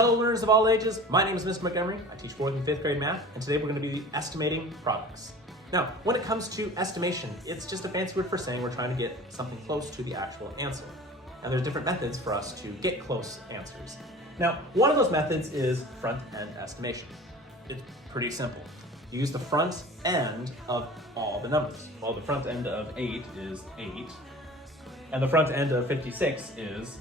Hello learners of all ages, my name is Mr. Montgomery. I teach 4th and 5th grade math, and today we're going to be estimating products. Now, when it comes to estimation, it's just a fancy word for saying we're trying to get something close to the actual answer. And there's different methods for us to get close answers. Now, one of those methods is front-end estimation. It's pretty simple. You use the front end of all the numbers. Well, the front end of 8 is 8, and the front end of 56 is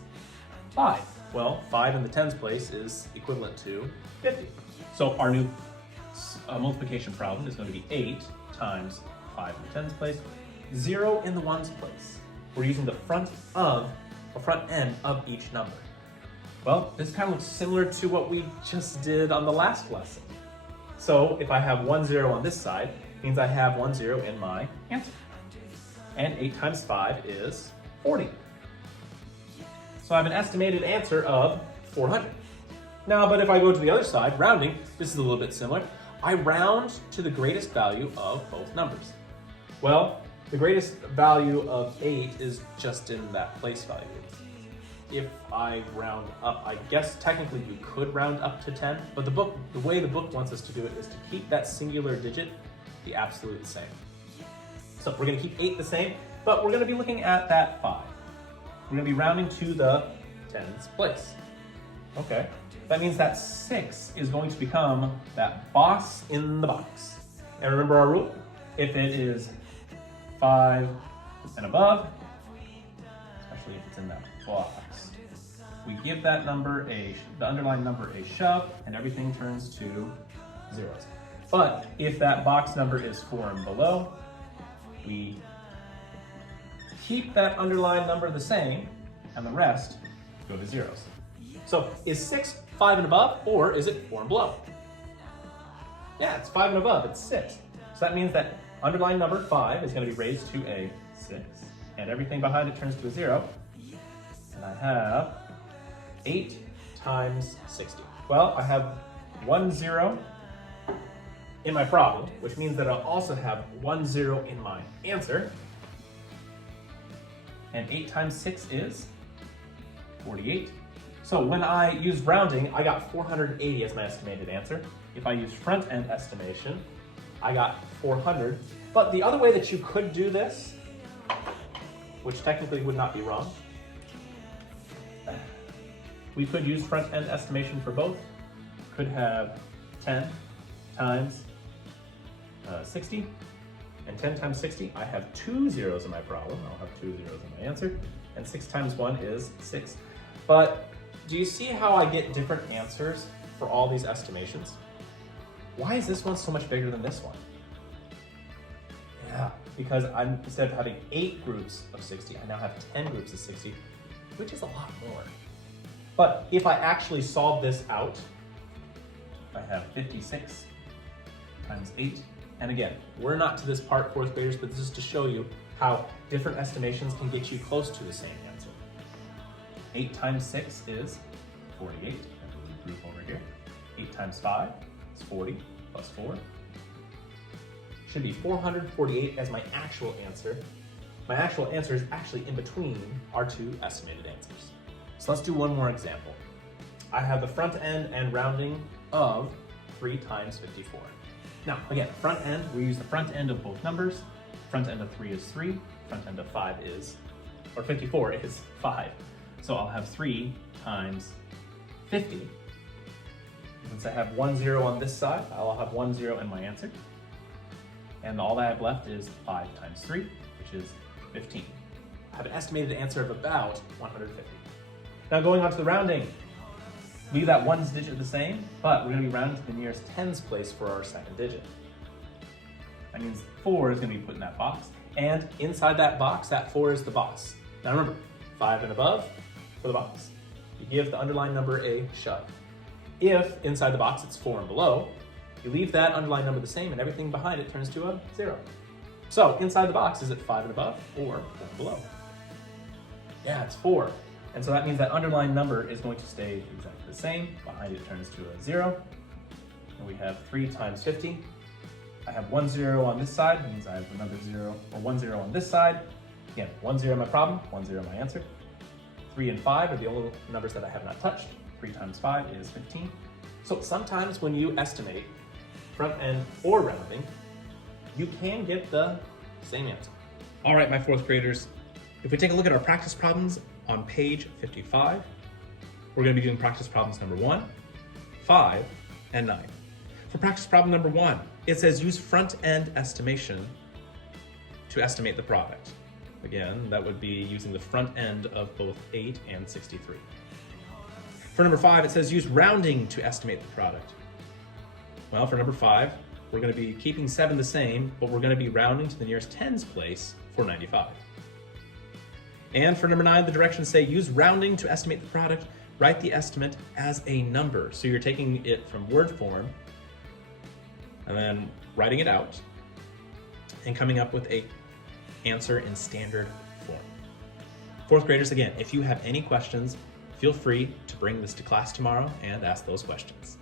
5. Well, 5 in the tens place is equivalent to 50. So our new multiplication problem is going to be 8 times 5 in the tens place, 0 in the ones place. We're using the front end of each number. Well, this kind of looks similar to what we just did on the last lesson. So if I have 1 0 on this side, it means I have 1 0 in my answer. And 8 times 5 is 40. So I have an estimated answer of 400. Now, but if I go to the other side, rounding, this is a little bit similar. I round to the greatest value of both numbers. Well, the greatest value of 8 is just in that place value. If I round up, I guess technically you could round up to 10, but the way the book wants us to do it is to keep that singular digit the absolute same. So we're going to keep 8 the same, but we're going to be looking at that 5. We're going to be rounding to the tens place. Okay, that means that 6 is going to become that boss in the box. And remember our rule? If it is 5 and above, especially if it's in that box, we give that number the underlying number a shove, and everything turns to zeros. But if that box number is 4 and below, we keep that underlying number the same, and the rest go to zeros. So is 6 5 and above, or is it 4 and below? Yeah, it's 5 and above, it's 6. So that means that underlying number 5 is going to be raised to a 6, and everything behind it turns to a 0. And I have 8 times 60. Well, I have 1 0 in my problem, which means that I'll also have 1 0 in my answer. And 8 times 6 is 48. So when I used rounding, I got 480 as my estimated answer. If I used front-end estimation, I got 400. But the other way that you could do this, which technically would not be wrong, we could use front-end estimation for both. Could have 10 times 60. And 10 times 60, I have 2 zeros in my problem. I'll have 2 zeros in my answer. And 6 times 1 is 6. But do you see how I get different answers for all these estimations? Why is this one so much bigger than this one? Yeah, because instead of having 8 groups of 60, I now have 10 groups of 60, which is a lot more. But if I actually solve this out, I have 56 times 8. And again, we're not to this part, 4th graders, but this is to show you how different estimations can get you close to the same answer. 8 times 6 is 48. I put the group over here. 8 times 5 is 40 plus 4. Should be 448 as my actual answer. My actual answer is actually in between our two estimated answers. So let's do one more example. I have the front end and rounding of 3 times 54. Now, again, front end, we use the front end of both numbers. Front end of 3 is 3, front end of 54 is 5. So I'll have 3 times 50. Since I have 1 0 on this side, I'll have 1 0 in my answer. And all I have left is 5 times 3, which is 15. I have an estimated answer of about 150. Now going on to the rounding. Leave that ones digit the same, but we're going to be rounding to the nearest tens place for our second digit. That means 4 is going to be put in that box, and inside that box, that 4 is the boss. Now remember, 5 and above for the box. You give the underlying number a shove. If inside the box it's 4 and below, you leave that underlying number the same, and everything behind it turns to a 0. So inside the box, is it 5 and above or 4 and below? Yeah, it's 4. And so that means that underlying number is going to stay exactly the same. Behind it turns to a 0. And we have 3 times 50. I have 1 0 on this side, means I have another 0, or 1 0 on this side. Again, 1 0 my problem, 1 0 my answer. 3 and 5 are the only numbers that I have not touched. 3 times 5 is 15. So sometimes when you estimate front end or rounding, you can get the same answer. All right, my 4th graders, if we take a look at our practice problems on page 55, we're going to be doing practice problems number 1, 5, and 9. For practice problem number 1, it says use front end estimation to estimate the product. Again, that would be using the front end of both 8 and 63. For number 5, it says use rounding to estimate the product. Well, for number 5, we're going to be keeping 7 the same, but we're going to be rounding to the nearest tens place for 95. And for number 9, the directions say use rounding to estimate the product. Write the estimate as a number. So you're taking it from word form and then writing it out and coming up with a answer in standard form. 4th graders, again, if you have any questions, feel free to bring this to class tomorrow and ask those questions.